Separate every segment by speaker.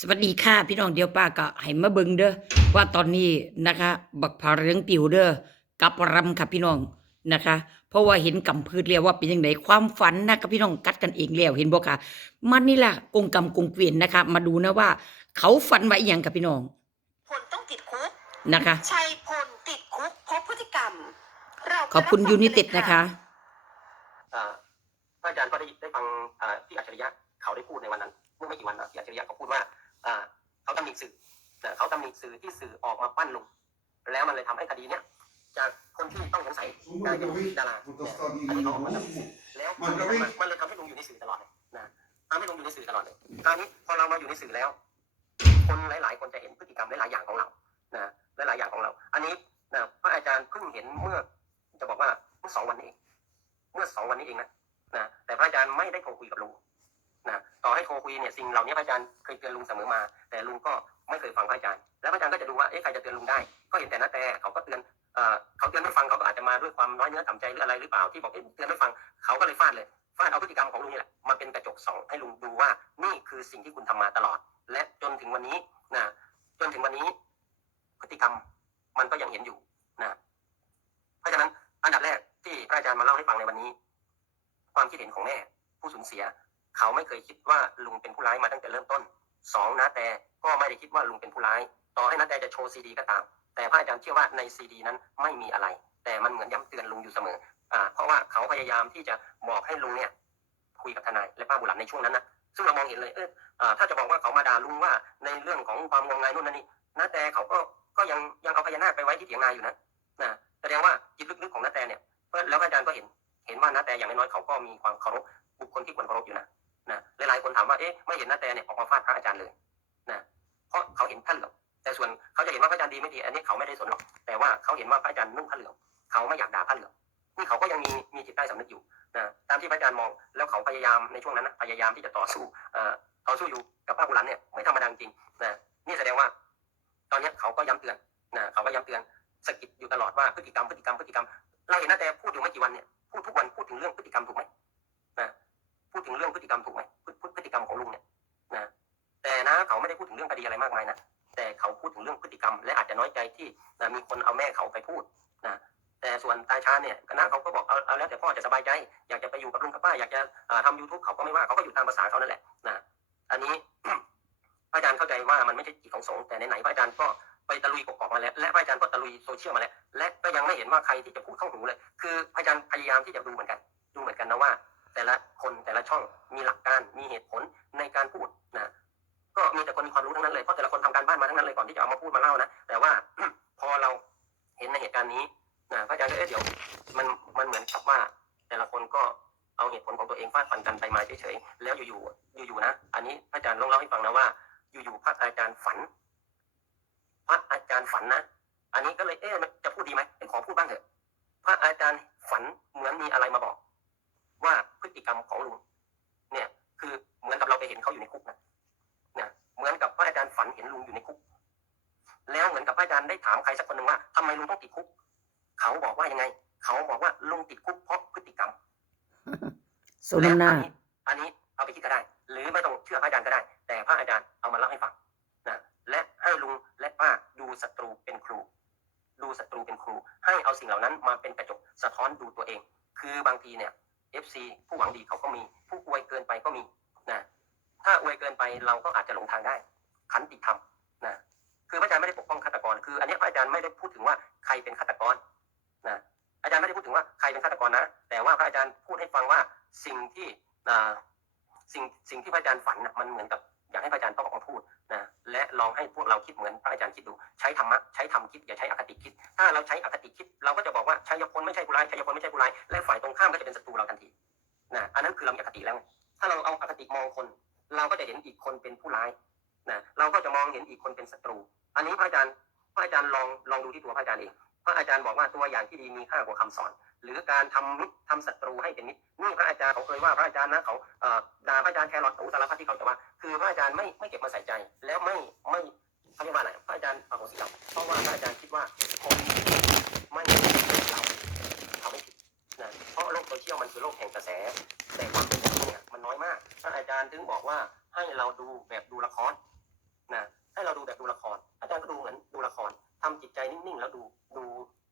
Speaker 1: สวัสดีค่ะพี่น้องเดียวป้าก็ให้มาเบิ่งเด้อว่าตอนนี้นะคะ บักผาเรืองปิวเด้อกับรำค่ะพี่น้องนะคะ เพราะว่าเห็นกำพืชแล้วว่าเป็นยังไงความฝันนะคะพี่น้องกัดกันเองแล้วเห็นบ่ค่ะ มันนี่ล่ะกงกรรมกงเกวียนนะคะ มาดูนะว่า เขาฝันไว้อหย่างค่ะพี่น้อง
Speaker 2: พลต้องติดคุก
Speaker 1: นะคะ
Speaker 2: ชัยพลติดคุกเพราะพฤติกรรมเรา
Speaker 1: ขอบคุณ
Speaker 2: ไปรับฟัง
Speaker 1: ยูนิ
Speaker 2: กั
Speaker 1: เต็ด
Speaker 2: ลย
Speaker 1: นะคะ
Speaker 3: อ่าพระอาจารย์ก็ได้ได้ฟังอ่าที่อัจฉริยะเขาได้พูดในวันนั้นเมื่อไม่กี่วันนะที่อัจฉริยะเขาพูดว่า อ่าเขาตำหนิสื่อนะเขาตำหนิสื่อที่สื่อออกมาปั้นลุงแล้วมันเลยทำให้คดีเนี้ยจากคนที่ต้องสงสัยกลายเป็นดาราเนี่ยอันนี้เขาออกมาตำหนิสื่อแล้วมันมันเลยทำให้ลุงอยู่ในสื่อตลอดเลยนะทำให้ลุงอยู่ในสื่อตลอดเลยคราวนี้พอเรามาอยู่ในสื่อแล้ว คนหลาย ๆ คนจะเห็นพฤติกรรมหลายๆอย่างของเรานะหลายๆอย่างของเรา อันนี้นะพระอาจารย์เพิ่งเห็นเมื่อ จะบอกว่าเมื่อสองวันนี้เอง เมื่อสองวันนี้เองนะนะแต่พระอาจารย์ไม่ได้โทรคุยกับลุง นะต่อให้โทรคุยเนี่ยสิ่งเหล่านี้พระอาจารย์เคยเตือนลุงเสมอมา แต่ลุงก็ไม่เคยฟังพระอาจารย์ แล้วพระอาจารย์ก็จะดูว่าเอ๊ะใครจะเตือนลุงได้ ก็เห็นแต่นาแต่เขาก็เตือนเอ่อเขาเตือนไม่ฟังเขาก็อาจจะมาด้วยความน้อยเนื้อต่ำใจหรืออะไรหรือเปล่าที่บอกเอ๊ะเตือนไม่ฟังเขาก็เลยฟาดเลยฟาดเอาพฤติกรรมของลุงนี่แหละมาเป็นกระจกสองให้ลุงดูว่านี่คือสิ่งที่คุณทำมาตลอด และจนถึงวันนี้นะจนถึงวันนี้ พฤติกรรมมันก็ยังเห็นอยู่นะเพราะฉะนั้นอันดับแรกที่พระอาจารย์มาเล่าให้ฟังในวันนี้ ความคิดเห็นของแม่ ผู้สูญเสีย เขาไม่เคยคิดว่าลุงเป็นผู้ร้ายมาตั้งแต่เริ่มต้นสองนะแต่ก็ไม่ได้คิดว่าลุงเป็นผู้ร้าย ต่อให้นะแต่จะโชว์ซีดีก็ตาม แต่พระอาจารย์เชื่อว่าในซีดีนั้นไม่มีอะไร แต่มันเหมือนย้ำเตือนลุงอยู่เสมออ่าเพราะว่าเขาพยายามที่จะบอกให้ลุงเนี่ยคุยกับทนายและป้าบุหลันในช่วงนั้นนะซึ่งเรามองเห็นเลยเอออ่าถ้าจะบอกว่าเขามาด่าลุงว่าในเรื่องของความงมงายนู่นนั่นนี่นะแต่เขาก็ก็ยังยังเอาพญานาคไปไว้ที่เถียงนาอยู่นะนะแสดงว่าจิตลึกๆของนาแต่เนี่ยเพราะแล้วอาจารย์ก็เห็น เห็นว่านาแต่อย่างน้อยๆเขาก็มีความเคารพบุคคลที่ควรเคารพอยู่นะ นะหลายๆคนถามว่าเอ๊ะไม่เห็นน้าแต่เนี่ยออกมาฟาดพระอาจารย์เลยนะเพราะเขาเห็นผ้าเหลืองแต่ส่วนเขาจะเห็นว่าพระอาจารย์ดีไม่ดีอันนี้เขาไม่ได้สนหรอกแต่ว่าเขาเห็นว่าพระอาจารย์นุ่งผ้าเหลืองเขาไม่อยากด่าผ้าเหลืองนี่เขาก็ยังมีมีจิตใต้สำนึกอยู่นะตามที่พระอาจารย์มองแล้วเขาพยายามในช่วงนั้นนะพยายามที่จะต่อสู้เอ่อต่อสู้อยู่กับพระบุหลันเนี่ยไม่ธรรมดาจริงนะนี่แสดงว่า ตอนนี้เขาก็ย้ำเตือนนะเขาก็ย้ำเตือนสะกิดอยู่ตลอดว่าพฤติกรรมพฤติกรรมพฤติกรรม เราเห็นนะแต่พูดอยู่ไม่กี่วันเนี่ยพูดทุกวันพูดถึงเรื่องพฤติกรรมถูกไหมนะ พูดถึงเรื่องพฤติกรรมถูกไหมพฤพพฤติกรรมของลุงเนี่ยนะแต่นะเขาไม่ได้พูดถึงเรื่องคดีอะไรมากมายนะแต่เขาพูดถึงเรื่องพฤติกรรม และอาจจะน้อยใจที่นะมีคนเอาแม่เขาไปพูดนะแต่ส่วนตาชาเนี่ยคณะเขาก็บอกเอาเอาแล้วแต่พ่อจะสบายใจ อยากจะไปอยู่กับลุงกับป้าอยากจะทำยูทูบเขาก็ไม่ว่าเขาก็อยู่ตามภาษาเขานั่นแหละนะอันนี้พระอาจารย์เข้าใจว่ามันไม่ใช่กิจของสงฆ์แต่ไหนๆพระอาจารย์ก็ไปตะลุยกอกมาแล้วและพระอาจารย์ก็ตะลุยโซเชียลมาแล้วและก็ยังไม่เห็นว่าใครที่จะพูดเข้าหูเลย คือพระอาจารย์พยายามที่จะดูเหมือนกัน ดูเหมือนกันนะว่า แต่ละคนแต่ละช่องมีหลักการมีเหตุผลในการพูดนะก็มีแต่คนมีความรู้ทั้งนั้นเลยเพราะแต่ละคนทำการบ้านมาทั้งนั้นเลยก่อนที่จะเอามาพูดมาเล่านะแต่ว่าพอเราเห็นในเหตุการณ์นี้นะพระอาจารย์ก็เอ๊ะเดี๋ยวมันมันเหมือนกับว่า แต่ละคนก็เอาเหตุผลของตัวเองฟาดฟันกันไปมาเฉยๆแล้วอยู่ๆอยู่ๆนะ อันนี้พระอาจารย์ลองเล่าให้ฟังนะว่า อยู่ๆพระอาจารย์ฝัน พระอาจารย์ฝันนะอันนี้ก็เลยเอ๊ะมันจะพูดดีไหมเดี๋ยวขอพูดบ้างเถอะพระอาจารย์ฝันเหมือนมีอะไรมาบอก ว่าพฤติกรรมของลุงเนี่ยคือเหมือนกับเราไปเห็นเขาอยู่ในคุกนะนะเหมือนกับพระอาจารย์ฝันเห็นลุงอยู่ในคุก แล้วเหมือนกับพระอาจารย์ได้ถามใครสักคนหนึ่งว่าทำไมลุงต้องติดคุก เขาบอกว่ายังไง เขาบอกว่าลุงติดคุกเพราะพฤติกรรม
Speaker 1: สมน้ำหน้า
Speaker 3: และอันนี้อันนี้เอาไปคิดก็ได้ หรือไม่ต้องเชื่อพระอาจารย์ก็ได้ แต่พระอาจารย์เอามาเล่าให้ฟังนะและให้ลุงและป้าดูศัตรูเป็นครู ดูศัตรูเป็นครู ให้เอาสิ่งเหล่านั้นมาเป็นกระจกสะท้อนดูตัวเอง คือบางทีเนี่ย FC ผู้หวังดีเขาก็มี ผู้อวยเกินไปก็มีนะถ้าอวยเกินไปเราก็อาจจะหลงทางได้ ขันติธรรมนะคือพระอาจารย์ไม่ได้ปกป้องฆาตกร คือ อันนี้พระอาจารย์ไม่ได้พูดถึงว่าใครเป็นฆาตกรนะอาจารย์ไม่ได้พูดถึงว่าใครเป็นฆาตกรนะ แต่ว่าพระอาจารย์พูดให้ฟังว่าสิ่งที่สิ่งสิ่งที่พระอาจารย์ฝันนะมันเหมือนกับอยากให้พระอาจารย์ต้องออกมาพูด และลองให้พวกเราคิดเหมือนพระอาจารย์คิดดู ใช้ธรรมะใช้ธรรมคิดอย่าใช้อคติคิด ถ้าเราใช้อคติคิด เราก็จะบอกว่าชัยพลไม่ใช่ผู้ร้ายชัยพลไม่ใช่ผู้ร้ายและฝ่ายตรงข้ามก็จะเป็นศัตรูเราทันทีนะอันนั้นคือเรามีอคติแล้ว ถ้าเราเอาอคติมองคน เราก็จะเห็นอีกคนเป็นผู้ร้ายนะเราก็จะมองเห็นอีกคนเป็นศัตรู อันนี้พระอาจารย์พระอาจารย์ลองลองดูที่ตัวพระอาจารย์เองพระอาจารย์บอกว่าตัวอย่างที่ดีมีค่ากว่าคำสอน หรือการทำมิตรทำศัตรูให้เป็นมิตรนี่พระอาจารย์เขาเคยว่าพระอาจารย์นะเขาเอ่อด่า พอาจารย์แครอทตูสารพัดที่เขาแต่ว่า คือพระอาจารย์ไม่ไม่เก็บมาใส่ใจ แล้วไม่ไม่เขาเรียกว่าอะไรพระอาจารย์เอาของสิเราเพราะว่าพระอาจารย์คิดว่าคนไม่เราเขาไม่ผิดนะเพราะโลกโซเชียลมันคือโลกแห่งกระแส แต่ความเป็นจริงเนี่ยมันน้อยมากพระอาจารย์ถึงบอกว่าให้เราดูแบบดูละครนะให้เราดูแบบดูละคร อาจารย์ก็ดูเหมือนดูละคร ทำจิตใจนิ่งๆแล้วดูดู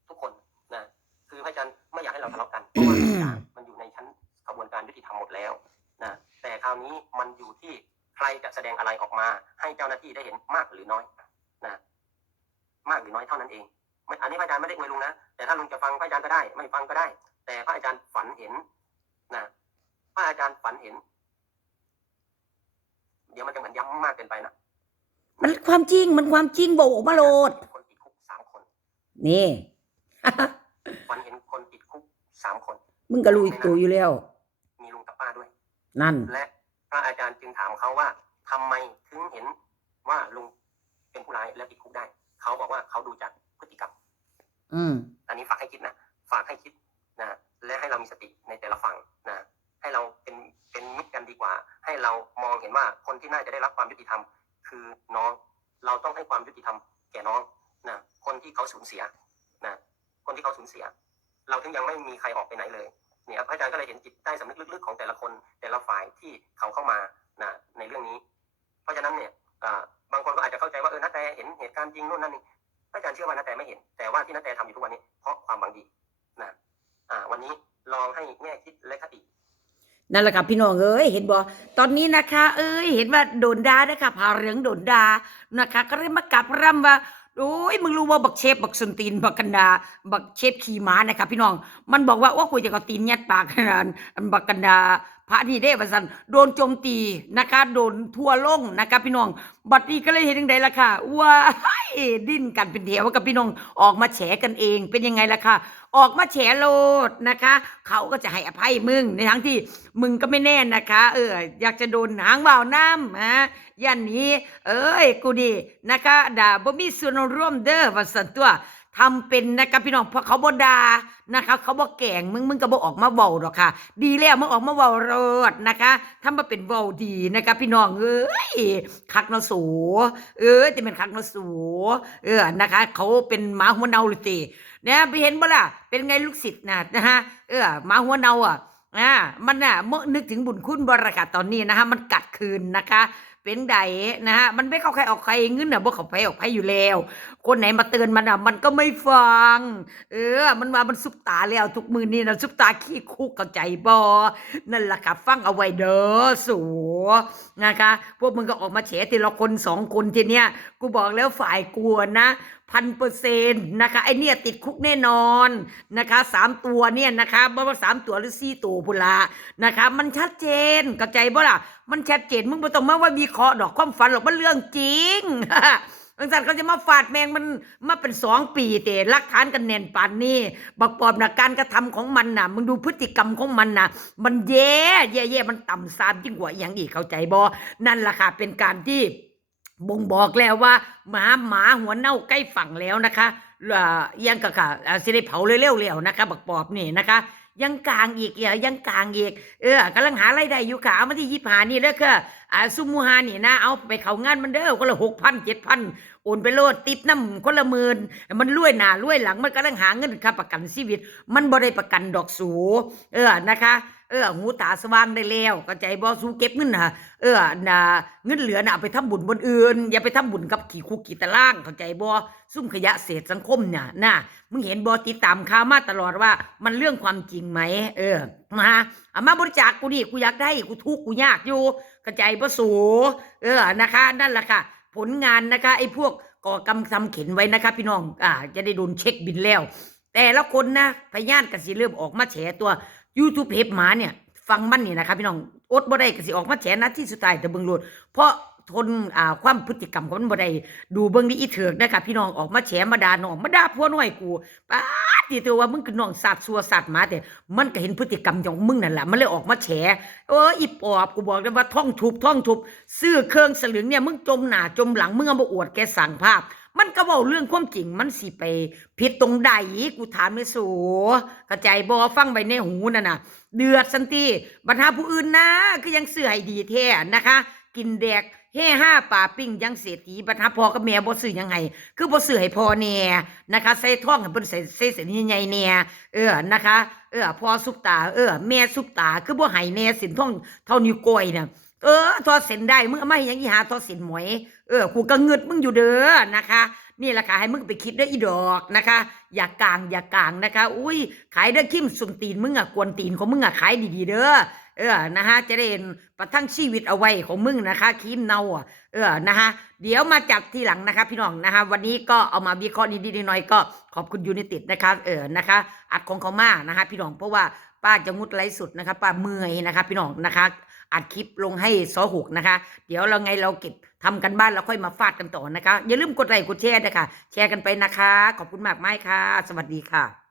Speaker 3: ทุกคนนะคือพระอาจารย์ไม่อยากให้เราทะเลาะกันเพราะว่ามันอยู่ในชั้นกระบวนการยุติธรรมหมดแล้วนะ สดงอะไรออกมา ให้เจ้าหน้าที่ได้เห็นมากหรือน้อยนะมากหรือน้อยเท่านั้นเองไม่อันนี้พระอาจารย์ไม่ได้อวยลุงนะแต่ถ้าลุงจะฟังพระอาจารย์ก็ได้ ไม่ฟังก็ได้ แต่พระอาจารย์ฝันเห็นนะพระอาจารย์ฝันเห็น เดี๋ยวมันจะเหมือนย้ำมากเกินไปนะ
Speaker 1: มันความจริงมันความจริงบอกออกมาโลด
Speaker 3: คนติดคุกสามคน
Speaker 1: นี่
Speaker 3: ฝันเห็นคนติดคุกสามคน
Speaker 1: มึงก็รู้อีกตัวอยู่แล้ว
Speaker 3: มีลุงกับป้าด้วย
Speaker 1: นั่น
Speaker 3: และพระอาจารย์จึงถามเขาว่าทำไมถึงเห็นว่าลุงเป็นผู้ร้ายและติดคุกได้ เขาบอกว่าเขาดูจากพฤติกรรม
Speaker 1: อืม
Speaker 3: อันนี้ฝากให้คิดนะ ฝากให้คิดนะและให้เรามีสติในแต่ละฝั่งนะให้เราเป็นเป็นมิตรกันดีกว่า ให้เรามองเห็นว่าคนที่น่าจะได้รับความยุติธรรม คือน้องเราต้องให้ความยุติธรรมแก่น้องนะคนที่เขาสูญเสียนะคนที่เขาสูญเสีย เราถึงยังไม่มีใครออกไปไหนเลย เนี่ยพระอาจารย์ก็เลยเห็นจิตใต้สำนึกลึกๆของแต่ละคนแต่ละฝ่ายที่เขาเข้ามานะในเรื่องนี้ เพราะฉะนั้นเนี่ยอ่าบางคนก็อาจจะเข้าใจว่าเออนัตแต่เห็นเหตุการณ์จริงนู่นนั่นนี่พระอาจารย์เชื่อว่านัตแต่ไม่เห็น แต่ว่าที่นัตแต่ทำอยู่ทุกวันนี้เพราะความหวังดีนะอ่า วันนี้ลองให้แง่คิดและคติ
Speaker 1: นั่นแหละครับพี่น้องเอ้ยเห็นบ่ตอนนี้นะคะ เอ้ยเห็นว่าโดนด่านะคะพาเหลืองโดนดานะคะ ก็เลยมากลับร่ำว่า โอ้ยมึงรู้ว่าบักเชฟบักสุนตีนบักกันดา บักเชฟขี่ม้านะครับพี่น้อง มันบอกว่าว่ากูจะเอาตีนยัดปากขนาดบักกันดา พระนี่เด้ว่าซั่นโดนโจมตีนะคะโดนทั่วลงนะคะพี่น้อง บัดนี้ก็เลยเห็นยังไงล่ะค่ะว้าดิ้นกันเป็นแถวกับพี่น้องออกมาแฉกันเองเป็นยังไงล่ะค่ะออกมาแฉโลดนะคะ เขาก็จะให้อภัยมึงในทั้งที่มึงก็ไม่แน่นะคะ เอออยากจะโดนหางว่าน้ำฮะยันนี้ เอ้ยกูดีนะคะด่าบ่มีส่วนร่วมเด้อว่าสันตัว ทำเป็นนะคะพี่น้องเพราะเขาบดานะคะเขาบ่แกล้งมึงมึงก็บ่ออกมาเว้าดอกค่ะ ดีแล้วมึงออกมาเว้าโรดนะคะทำมาเป็นเว้าดีนะคะพี่น้องเอ้ยคักนสูเออจะเป็นคักนสูเออนะคะ เขาเป็นหมาหัวเนาหรือติเนี่ยไปเห็นบ่ล่ะเป็นไงลูกศิษย์นะนะฮะเออหมาหัวเนาอะอ่ามันน่ะเมื่อนึกถึงบุญคุณบรากาตอนนี้นะฮะมันกัดคืนนะคะ เป็นไดนะฮะมันไม่เข้าใครออกใครเงินน่ะบ่เข้าไปออกไปอยู่แล้ว คนไหนมาเตือนมันอะ มันก็ไม่ฟัง เออ มันว่ามันซุปตาแล้วทุกมือนี่นะซุปตาขี้คุกเข้าใจบ่นั่นล่ะค่ะฟังเอาไว้เด้อสูนะคะ พวกมึงก็ออกมาแฉทีละคนสองคนทีเนี้ยกูบอกแล้วฝ่ายกลัวนะพันเปอร์เซ็นต์นะคะไอเนี่ยติดคุกแน่นอนนะคะสามตัวเนี่ยนะคะบ่ว่าสามตัวหรือสี่ตัวพุละนะคะมันชัดเจนเข้าใจบ่ล่ะมันชัดเจนมึงบ่ต้องมาว่าวิเคราะห์ดอกความฝันหรอกมันเรื่องจริงบางสันเขาจะมาฟาดแมงมันมาเป็นสองปีเตะลักฐานกันแน่นปานนี้บักปอบนะการกระทำของมันน่ะมึงดูพฤติกรรมของมันน่ะมันแย่แย่แย่มันต่ำซามยิ่งกว่าอย่างอีกเข้าใจบ่นั่นล่ะค่ะเป็นการที่ บ่งบอกแล้วว่า หมาหมาหัวเน่าใกล้ฝั่งแล้วนะคะยังกะค่ะสิได้เผาเร็วๆแล้วนะคะ บักปอบนี่นะคะ ยังกลางอีกอ่ยังกลางอีกเออกำลังหาไรายได้อยู่ค่ะเอามาที่ยี่หานี่แล้วค่ะอ่าซุมมูฮานี่นะเอาไปเขางานมันเด้อก็ละหกพันเจ็ดพัน โอนไปโลดติปน้ำคนละหมื่นมันรวยหน้ารวยหลังมันกำลังหาเงินค่าประกันชีวิต มันบ่ได้ประกันดอกสูเออนะคะเออหูตาสว่างได้แล้วเข้าใจบ่สู้เก็บเงินน่ะเออน่ะเงินเหลือน่ะเอาไปทำบุญบนอื่น อย่าไปทำบุญกับขี่คุกขี่ตารางเข้าใจบ่ซุ่มขยะเศษสังคมเนี่ยน่ะมึงเห็นบ่ติดตามข่าวมาตลอดว่า มันเรื่องความจริงไหมเออมาเอามาบริจาคกูนี่กูอยากได้กูทุกข์กูยากอยู่เข้าใจบ่สูเออนะคะ นั่นแหละค่ะ ผลงานนะคะไอ้พวกก่อกรรมทำเข็นไว้นะคะ พี่น้องอ่าจะได้โดนเช็คบินแล้ว แต่ละคนนะพยานกันสิเริ่มออกมาแฉตัว YouTube เพจหมาเนี่ย ฟังมันนี่นะครับพี่น้องอดบ่ได้ก็สิออกมาแฉนะที่สุดท้ายแต่เบิ่งโลดเพราะทนอ่าความพฤติกรรมของมันบ่ได้ดูเบิ่งนี่อีเถิกนะครับพี่น้องออกมาแฉมาด่าน้องมาด่าผัวน้อยกูป้า ที่ตัวว่ามึงคือน้องสัตว์ซัวสัตว์หมาแต่มันก็เห็นพฤติกรรมของมึงนั่นแหละมันเลยออกมาแฉเอออีปอบกูบอกเลยว่าท่องทุบท่องทุบซื้อเครื่องสลึงเนี่ยมึงจมหน้าจมหลังมึงเอามาอวดแกสั่งภาพ มันก็เว้าเรื่องความจริงมันสิไปผิดตรงใดกูถามไม่สูเข้าใจบ่ฟังไปในหูนั่นน่ะ เดือดสันติบรรทาผู้อื่นนะก็ยังเสื่อให้ดีแท้นะคะ กินแดกเฮ่ห้าป่าปิ้งยังเศรษฐีบรรทาพอกับแม่บ่ซื้อยังไง คือบ่ซื้อให้พอแน่นะคะ ใส่ท่องให้เพิ่นใส่ใส่เส้นใหญ่ๆแน่เออนะคะ เออพอซุปตา เออ แม่ซุปตา คือบ่ให้แน่สินท่องเท่านิ้วก้อยน่ะเออ ทอดเส้นได้มึงเอามาให้ยังอีหาทอดเส้นหมวยเออกูก็เงึดมึงอยู่เด้อนะคะนี่แหละค่ะให้มึงไปคิดด้ออีดอกนะคะ อย่ากลางอย่ากลางนะคะ อุ้ยขายเด้อคิมสุนตีนมึงอะกวนตีนของมึงอะขายดีๆเด้อ เออนะฮะจะได้เห็นประทังชีวิตเอาไว้ของมึงนะคะครีมเนาอะเออนะคะเดี๋ยวมาจับทีหลังนะคะ พี่น้องนะคะ วันนี้ก็เอามาวิเคราะห์นิดๆหน่อยๆก็ขอบคุณยูนิติดนะคะเออนะคะ อัดของเขามานะคะ พี่น้องเพราะว่าป้าจะงุดไลฟ์สดนะคะป้าเมื่อยนะคะ พี่น้องนะคะอัดคลิปลงให้ซอหกนะคะ เดี๋ยวเราไงเราเก็บทำกันบ้านแล้วค่อยมาฟาดกันต่อนะคะ อย่าลืมกดไลค์กดแชร์นะคะแชร์กันไปนะคะ ขอบคุณมากมายค่ะ สวัสดีค่ะ